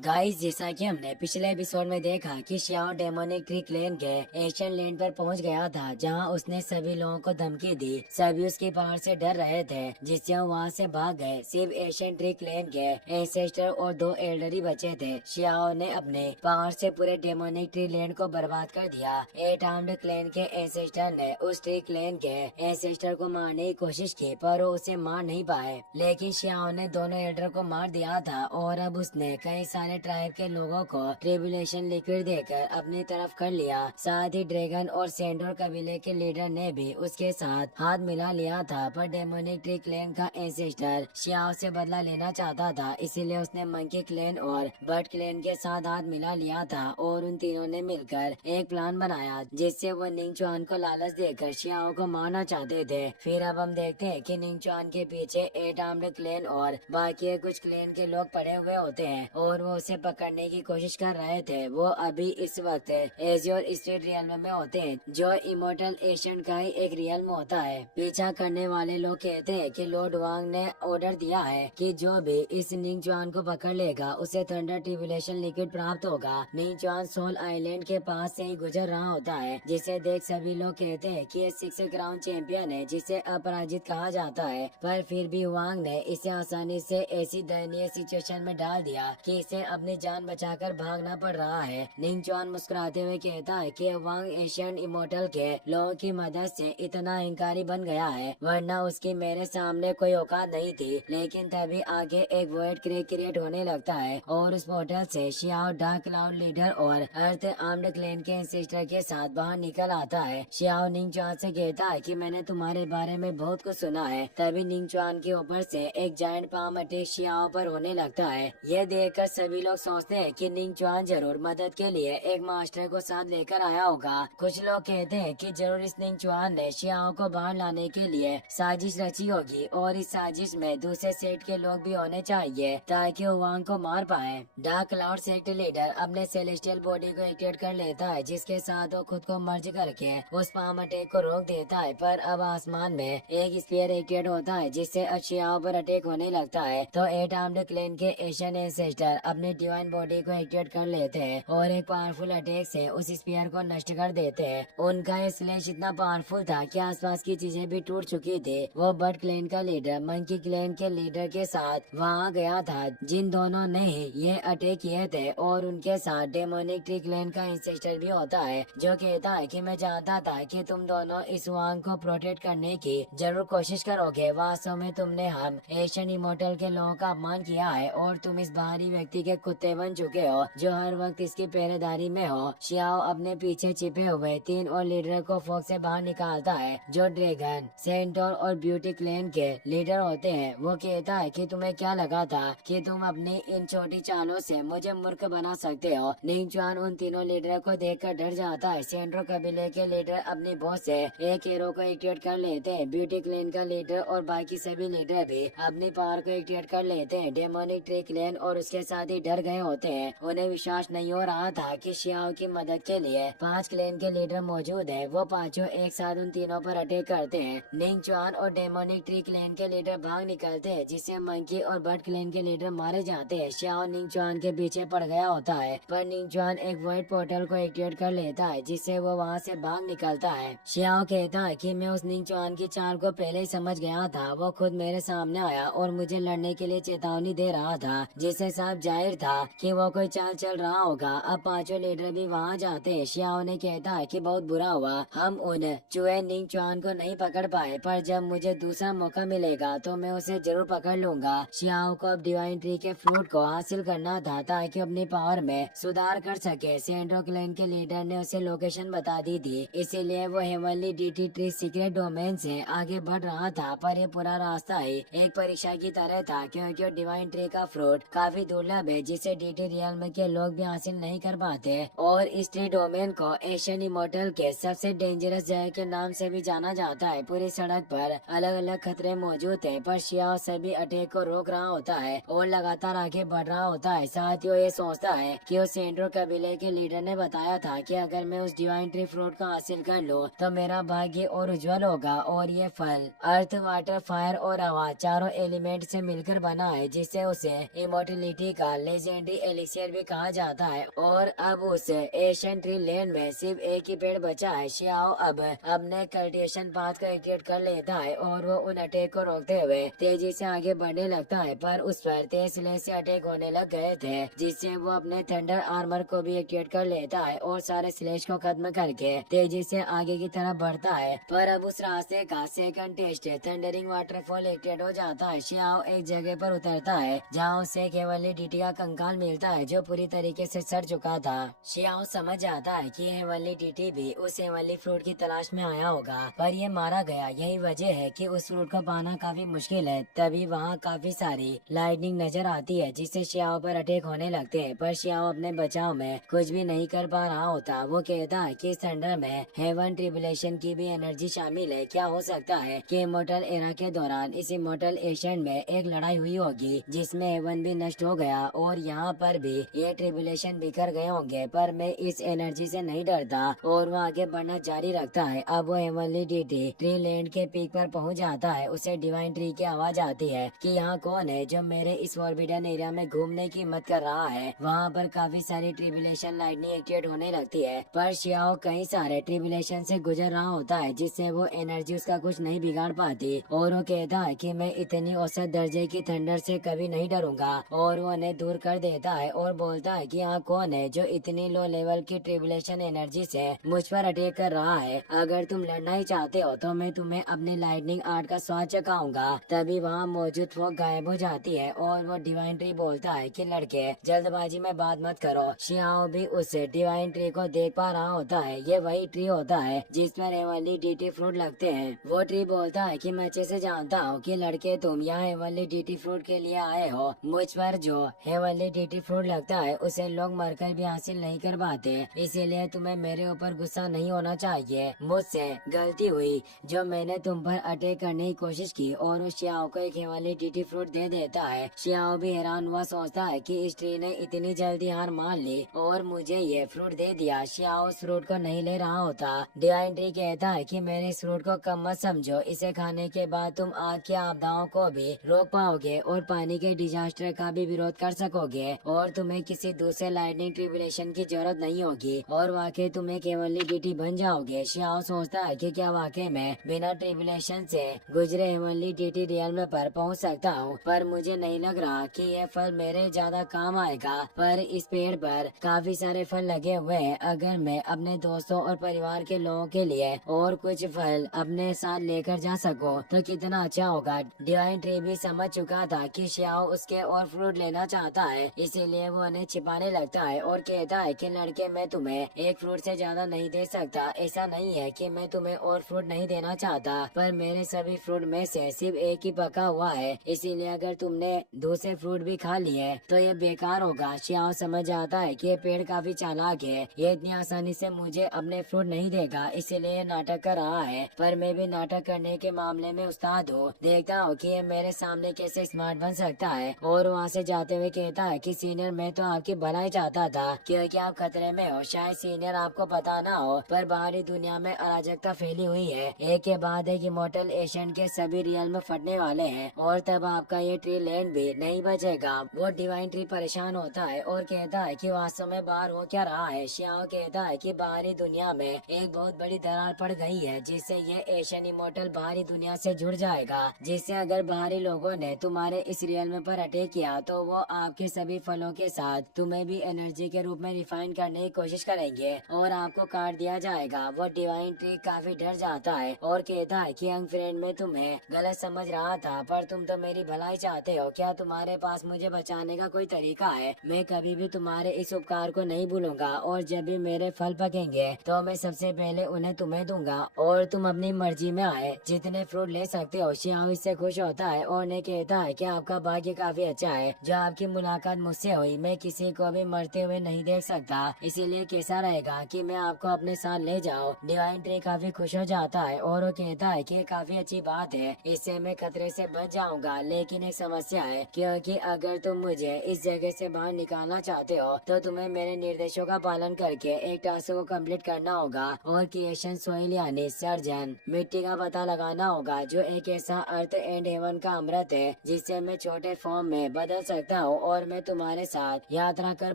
Guys, जैसा कि हमने पिछले एपिसोड में देखा कि श्याओ डेमोनिक ट्री क्लेन के एशियन लैंड पर पहुंच गया था, जहां उसने सभी लोगों को धमकी दी। सभी उसकी पावर से डर रहे थे, जिससे वो वहां से भाग गए। सिर्फ एशियन ट्री क्लेन के एंसेस्टर और 2 एल्डर ही बचे थे। श्याओ ने अपने पावर से पूरे डेमोनिक ट्री लैंड को बर्बाद कर दिया। 8 आर्म्ड क्लेन के एंसेस्टर ने उस ट्री क्लेन के एंसेस्टर को मारने की कोशिश की, पर वो उसे मार नहीं पाए। लेकिन श्याओ ने दोनों एल्डर को मार दिया था और अब उसने कई सारे ट्राइब के लोगों को ट्रिब्यूलेशन लिक्विड देकर अपनी तरफ कर लिया। साथ ही ड्रैगन और सेंडोर कबीले के लीडर ने भी उसके साथ हाथ मिला लिया था। पर डेमोनिक ट्री क्लैन का एंसेस्टर श्याओ से बदला लेना चाहता था, इसीलिए उसने मंकी क्लैन और बर्ड क्लैन के साथ हाथ मिला लिया था और उन तीनों ने मिलकर एक प्लान बनाया, जिससे वो निंगचुआन को लालच देकर श्याओ को मारना चाहते थे। फिर अब हम देखते हैं कि निंगचुआन के पीछे 8 आर्म्ड क्लैन और बाकी कुछ क्लैन के लोग पड़े हुए होते हैं और वो उसे पकड़ने की कोशिश कर रहे थे। वो अभी इस वक्त एजियोर स्टेट रियल्म में होते हैं, जो इमोर्टल एशियन का ही एक रियल्म होता है। पीछा करने वाले लोग कहते हैं कि लॉर्ड वांग ने ऑर्डर दिया है कि जो भी इस निंगचुआन को पकड़ लेगा उसे थंडर ट्रिब्यूलेशन लिक्विड प्राप्त होगा। निंगचुआन सोल आइलैंड के पास से ही गुजर रहा होता है, जिसे देख सभी लोग कहते हैं कि ये 6 क्राउन चैंपियन है, जिसे अपराजित कहा जाता है। पर फिर भी वांग ने इसे आसानी से ऐसी दयनीय सिचुएशन में डाल दिया कि इसे अपनी जान बचाकर भागना पड़ रहा है। निंगचुआन मुस्कुराते हुए कहता है कि वांग एशियन इमोर्टल के लोगों की मदद से इतना अहंकारी बन गया है, वरना उसकी मेरे सामने कोई औकात नहीं थी। लेकिन तभी आगे एक वॉइड क्रिएट होने लगता है और उस पोर्टल से शियाओ डार्क क्लाउड लीडर और अर्थ आर्म्ड क्लैन के सिस्टर के साथ बाहर निकल आता है। शियाओ निंगचुआन से कहता है कि मैंने तुम्हारे बारे में बहुत कुछ सुना है। तभी निंगचुआन के ऊपर से एक जायंट पाम अटैक शियाओ पर होने लगता है। यह देखकर सभी लोग सोचते हैं कि निंगचुआन जरूर मदद के लिए एक मास्टर को साथ लेकर आया होगा। कुछ लोग कहते हैं कि जरूर इस निंगचुआन ने शियाओ को बाहर लाने के लिए साजिश रची होगी और इस साजिश में दूसरे सेक्ट के लोग भी होने चाहिए ताकि वो वांग को मार पाए। डार्क क्लाउड सेक्ट लीडर अपने सेलेस्टियल बॉडी को एक्टिवेट कर लेता है, जिसके साथ वो खुद को मर्ज करके उस पाम अटैक को रोक देता है। पर अब आसमान में एक स्पीयर एक्टिवेट होता है, जिससे शियाओ पर अटैक होने लगता है। तो 8 आर्म्ड क्लैन के एशियन एंसेस्टर अपने डिवाइन बॉडी को एक्टिवेट कर लेते हैं और एक पावरफुल अटैक से उस स्पीयर को नष्ट कर देते हैं। उनका ये स्लैश इतना पावरफुल था कि आसपास की चीजें भी टूट चुकी थी। वो बर्ड क्लैन का लीडर मंकी क्लैन के लीडर के साथ वहाँ गया था, जिन दोनों ने ये अटैक किए थे। और उनके साथ डेमोनिक ट्री क्लैन का इंसेस्टर भी होता है, जो कहता है कि मैं चाहता था कि तुम दोनों इस वांग को प्रोटेक्ट करने की जरूर कोशिश करोगे। वास्तव में तुमने हम एशियन इमोर्टल के लोगों का अपमान किया है और तुम इस बाहरी व्यक्ति के कुत्ते बन चुके हो जो हर वक्त इसकी पहरेदारी में हो। शियाओ अपने पीछे छिपे हुए 3 और लीडर को फोक से बाहर निकालता है, जो ड्रैगन, सेंटोर और ब्यूटी क्लैन के लीडर होते हैं। वो कहता है कि तुम्हें क्या लगा था कि तुम अपनी इन छोटी चालों से मुझे मूर्ख बना सकते हो। निंगचुआन उन तीनों लीडर को देखकर डर जाता है। सेंट्रो कबीले के लीडर अपनी बॉस से एक हीरो को एक्टिवेट कर लेते हैं। ब्यूटी क्लैन का लीडर और बाकी सभी लीडर भी अपनी पावर को एक्टिवेट कर लेते हैं। डेमोनिक ट्री क्लैन और उसके साथ ही डर गए होते हैं। उन्हें विश्वास नहीं हो रहा था कि शियाओ की मदद के लिए 5 क्लैन के लीडर मौजूद है। वो पांचों एक साथ उन तीनों पर अटैक करते हैं। निंगचुआन और डेमोनिक ट्री क्लैन के लीडर भाग निकलते हैं, जिससे मंकी और बर्ड क्लैन के लीडर मारे जाते हैं। शियाओ निंगचुआन के पीछे पड़ गया होता है, पर निंगचुआन एक वाइट पोर्टल को एक्टिवेट कर लेता है, जिससे वो वहाँ से भाग निकलता है। शियाओ कहता है कि मैं उस निंगचुआन की चाल को पहले ही समझ गया था। वो खुद मेरे सामने आया और मुझे लड़ने के लिए चेतावनी दे रहा था, जिससे साफ जाहिर था कि वो कोई चाल चल रहा होगा। अब पांचों लीडर भी वहाँ जाते हैं। शियाओ ने कहता है कि बहुत बुरा हुआ हम उन चुए निंगचुआन को नहीं पकड़ पाए, पर जब मुझे दूसरा मौका मिलेगा तो मैं उसे जरूर पकड़ लूंगा। शियाओ को अब डिवाइन ट्री के फ्रूट को हासिल करना था ताकि अपनी पावर में सुधार कर सके। सेंट्रो क्लैन के लीडर ने उसे लोकेशन बता दी थी, इसीलिए वो heavenly deity tree secret domain से आगे बढ़ रहा था। पर ये पूरा रास्ता ही एक परीक्षा की तरह था, क्योंकि डिवाइन ट्री का फ्रूट काफी दुर्लभ है, जिसे डीटी रियल्म के लोग भी हासिल नहीं कर पाते। और इस ट्री डोमेन को एशियन इमोर्टल के सबसे डेंजरस जगह के नाम से भी जाना जाता है। पूरी सड़क पर अलग अलग खतरे मौजूद है, पर शियाओ सभी अटैक को रोक रहा होता है और लगातार आगे बढ़ रहा होता है। साथ ही वो ये सोचता है कि उस सेंट्रो कबीले के लीडर ने बताया था कि अगर मैं उस डिवाइन ट्री फ्रूट को हासिल कर लूं तो मेरा भाग्य और उज्जवल होगा। और ये फल अर्थ, वाटर, फायर और हवा चारों एलिमेंट से मिलकर बना है, जिससे उसे इमोर्टलिटी का लेजेंडरी एलिसियर भी कहा जाता है। और अब उस एशियन ट्री लैंड में सिर्फ एक ही पेड़ बचा है। शियाओ अब अपने कल्टिवेशन पाथ को एक्टिवेट कर लेता है और वो उन अटैक को रोकते हुए तेजी से आगे बढ़ने लगता है, पर उस पर तेज स्लेज से अटैक होने लग गए थे, जिससे वो अपने थंडर आर्मर को भी एक्टिवेट कर लेता है और सारे स्लेज को खत्म करके तेजी से आगे की तरफ बढ़ता है। पर अब उस रास्ते का second test thundering waterfall activate हो जाता है। शियाओ एक जगह पर उतरता है जहाँ उसे केवल डीटी का कंकाल मिलता है, जो पूरी तरीके से सड़ चुका था। शियाओ समझ जाता है कि हेवनली डीटी भी उस हेवनली फ्रूट की तलाश में आया होगा, पर ये मारा गया। यही वजह है कि उस फ्रूट को पाना काफी मुश्किल है। तभी वहाँ काफी सारी लाइटनिंग नजर आती है, जिससे शियाओ पर अटैक होने लगते हैं, पर शियाओ अपने बचाव में कुछ भी नहीं कर पा रहा होता। वो कहता है कि थंडर में हेवन ट्रिबुलेशन की भी एनर्जी शामिल है। क्या हो सकता है कि इमॉर्टल एरा के दौरान इस इमॉर्टल एशियन में एक लड़ाई हुई होगी जिसमें हेवन भी नष्ट हो गया और यहाँ पर भी ये ट्रिबुलेशन बिखर गए होंगे, पर मैं इस एनर्जी से नहीं डरता और वो आगे बढ़ना जारी रखता है। अब वो हेवनली डीटी ट्री लैंड के पीक पर पहुँच जाता है। उसे डिवाइन ट्री की आवाज आती है कि यहाँ कौन है जो मेरे इस फॉरबिडन एरिया में घूमने की हिम्मत कर रहा है। वहाँ पर काफी सारी ट्रिबुलेशन लाइटनिंग एक्टिवेट होने लगती है, पर शियाओ कई सारे ट्रिबुलेशन से गुजर रहा होता है, जिससे वो एनर्जी उसका कुछ नहीं बिगाड़ पाती और वो कहता है कि मैं इतनी औसत दर्जे की थंडर से कभी नहीं डरूंगा और वो उन्हें दूर कर देता है और बोलता है कि यहाँ कौन है जो इतनी लो लेवल की ट्रिबुलेशन एनर्जी से मुझ पर अटैक कर रहा है। अगर तुम लड़ना ही चाहते हो तो मैं तुम्हें अपनी लाइटनिंग आर्ट का स्वाद चखाऊंगा। तभी वहाँ मौजूद फॉग गायब हो जाती है और वो डिवाइन ट्री बोलता है कि लड़के जल्दबाजी में बात मत करो। शियाओ भी उस डिवाइन ट्री को देख पा रहा होता है। ये वही ट्री होता है जिस पर हेवनली डीटी फ्रूट लगते हैं। वो ट्री बोलता है कि मैं अच्छे से जानता हूँ कि लड़के तुम यहाँ हेवनली डीटी फ्रूट के लिए आए हो। मुझ पर जो हेवनली डीटी फ्रूट लगता है उसे लोग मरकर भी हासिल नहीं कर पाते, इसीलिए तुम्हें मेरे ऊपर गुस्सा नहीं होना चाहिए। मुझसे गलती हुई जो मैंने तुम पर अटैक करने की कोशिश की। और उस शियाओ को एक हेवनली डीटी फ्रूट दे देता है। शियाओ भी हैरान हुआ, सोचता है कि इस ट्री ने इतनी जल्दी हार मान ली और मुझे ये फ्रूट दे दिया। शियाओ उस फ्रूट को नहीं ले रहा होता। डिवाइन ट्री कहता है कि मेरे इस फ्रूट को कम मत समझो, इसे खाने के बाद तुम आग की आपदाओं को भी रोक पाओगे और पानी के डिजास्टर का भी विरोध कर सकोगे और तुम्हें किसी दूसरे लाइटनिंग ट्रिबुलेशन की जरूरत नहीं होगी और वाकई तुम एक हेवनली डीटी बन जाओगे। शियाओ सोचता है कि क्या वाकई में बिना ट्रिबुलेशन से गुजरे हेवनली डीटी रियल में पर पहुंच सकता हूं, पर मुझे नहीं लग रहा कि ये फल मेरे ज्यादा काम आएगा। पर इस पेड़ पर काफी सारे फल लगे हुए हैं, अगर मैं अपने दोस्तों और परिवार के लोगों के लिए और कुछ फल अपने साथ लेकर जा सकूं तो कितना अच्छा होगा। डिवाइन ट्री भी समझ चुका था कि शियाओ उसके और फ्रूट लेना चाहता है, इसीलिए वो उन्हें छिपाने लगता है और कहता है कि लड़के मैं तुम्हें एक फ्रूट से ज्यादा नहीं दे सकता। ऐसा नहीं है कि मैं तुम्हें और फ्रूट नहीं देना चाहता, पर मेरे सभी फ्रूट में से सिर्फ एक ही पका हुआ है, इसीलिए अगर तुमने दूसरे फ्रूट भी खा लिए तो ये बेकार होगा। शियाओ समझ आता है कि ये पेड़ काफी चालाक है, ये इतनी आसानी से मुझे अपने फ्रूट नहीं देगा, इसीलिए ये नाटक कर रहा है। पर मैं भी नाटक करने के मामले में उस्ताद हूँ, देखता हूँ कि ये मेरे सामने कैसे स्मार्ट बन सकता है। और वहाँ से जाते हुए कहता है कि सीनियर मैं तो आपकी भलाई चाहता था, क्योंकि आप खतरे में हो। शायद सीनियर आपको पता ना हो, पर बाहरी दुनिया में अराजकता फैली हुई है, एक के बाद एक इमॉर्टल एशियन के सभी रियल में फटने वाले हैं और तब आपका ये ट्री लैंड भी नहीं बचेगा। वो डिवाइन ट्री परेशान होता है और कहता है कि वास्तव में बाहर हो क्या रहा है। शियाओ कहता है कि बाहरी दुनिया में एक बहुत बड़ी दरार पड़ गई है, जिससे ये एशियन इमॉर्टल बाहरी दुनिया से जुड़ जाएगा, जिससे अगर बाहरी लोगों ने तुम्हारे इस रियल में पर अटैक किया तो वो आपके सभी फलों के साथ तुम्हें भी एनर्जी के रूप में रिफाइन करने की कोशिश करेंगे और आपको काट दिया जाएगा। वो डिवाइन ट्री काफी डर जाता है और कहता है कि यंग फ्रेंड मैं तुम्हें गलत समझ रहा था, पर तुम तो मेरी भलाई चाहते हो। क्या तुम्हारे पास मुझे बचाने का कोई तरीका है? मैं कभी भी तुम्हारे इस उपकार को नहीं भूलूंगा और जब भी मेरे फल पकेंगे तो मैं सबसे पहले उन्हें तुम्हें दूंगा और तुम अपनी मर्जी में आए जितने फ्रूट ले सकते हो। शियाओ इससे खुश होता है और उन्हें कहता है कि आपका भाग्य काफी अच्छा है जो आपकी मुलाकात मुझसे हुई। मैं किसी को भी मरते हुए नहीं देख सकता, इसीलिए कैसा रहेगा कि मैं आपको अपने साथ ले जाऊं। डिवाइन ट्री काफी खुश हो जाता है और वो कहता है कि ये काफी अच्छी बात है, इससे मैं खतरे से बच जाऊंगा। लेकिन एक समस्या है, क्योंकि अगर तुम मुझे इस जगह से बाहर निकालना चाहते हो तो तुम्हें मेरे निर्देशों का पालन करके एक टास्क को कंप्लीट करना होगा और क्रिएशन सोइल यानी सर्जन मिट्टी का पता लगाना होगा, जो एक ऐसा अर्थ एंड हेवन का अमृत है जिससे मैं छोटे फॉर्म में बदल सकता हूँ और मैं तुम्हारे साथ यात्रा कर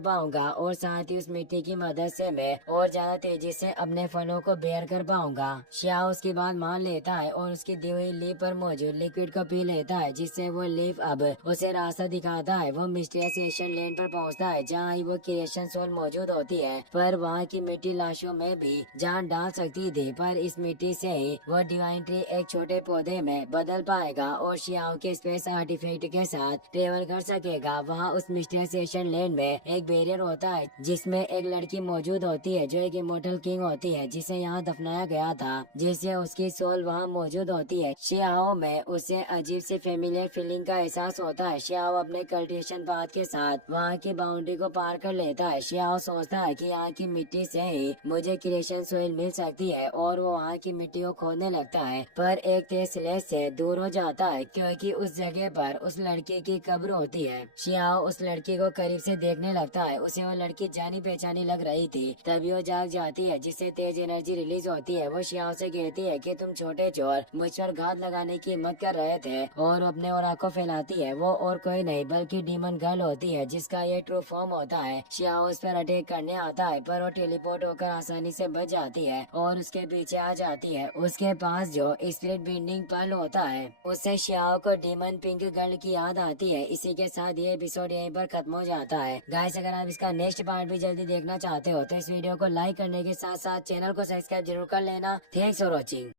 पाऊंगा और साथ ही उस मिट्टी की मदद से मैं और ज्यादा तेजी से अपने फलों को बेयर कर पाऊंगा। शियाओ उसकी बात मान लेता है और उसकी दी हुई लीफ पर मौजूद लिक्विड को पी लेता है, जिससे वो लीफ अब उसे रास्ता दिखाता है। वो मिस्टीरियस एशियन लैंड पर पहुंचता है जहाँ वो क्रिएशन सोल मौजूद होती है, पर वहाँ की मिट्टी लाशों में भी जान डाल सकती थी। पर इस मिट्टी से ही वो डिवाइन ट्री एक छोटे पौधे में बदल पाएगा और शियाओ के स्पेस आर्टिफैक्ट के साथ ट्रेवल कर सकेगा। वहाँ उस मिस्टीरियस एशियन लैंड में एक बैरियर होता है जिसमें एक लड़की मौजूद होती है जो एक इमोर्टल किंग होती है, जिसे यहाँ दफनाया गया था, जिससे उसकी सोल वहाँ मौजूद होती है। शियाओ में उसे अजीब सी फेमिलियर फीलिंग का एहसास होता है। शियाओ अपने कल्टिवेशन पाथ के साथ वहाँ की बाउंड्री को पार कर लेता है। शियाओ सोचता है कि यहाँ की मिट्टी से ही मुझे क्रिएशन सोइल मिल सकती है और वो वहाँ की मिट्टी को खोदने लगता है, पर एक तेज स्लेज से दूर हो जाता है क्योंकि उस जगह पर उस लड़की की कब्र होती है। शियाओ उस लड़की को करीब से देखने लगता है। उसे वो लड़की जानी पहचानी लग रही थी। तभी वो जाग जाती है जिससे तेज एनर्जी रिलीज होती है। वो शियाओ से कहती है कि तुम छोटे चोर मुझ पर घात लगाने की हिम्मत कर रहे थे, और अपने और को फैलाती है। वो और कोई नहीं बल्कि डीमन गर्ल होती है जिसका ये ट्रू फॉर्म होता है। शियाओ उस पर अटैक करने आता है पर वो टेलीपोर्ट होकर आसानी से बच जाती है और उसके पीछे आ जाती है। उसके पास जो स्पिरिट बिंडिंग पर्ल होता है उससे शियाओ को डीमन पिंक गर्ल की याद आती है। इसी के साथ ये एपिसोड यहीं पर खत्म हो जाता है। गाइस, अगर आप इसका नेक्स्ट पार्ट भी जल्दी देखना चाहते हो तो इस वीडियो को लाइक करने के साथ साथ चैनल को सब्सक्राइब जरूर कर लेना। Thanks for watching.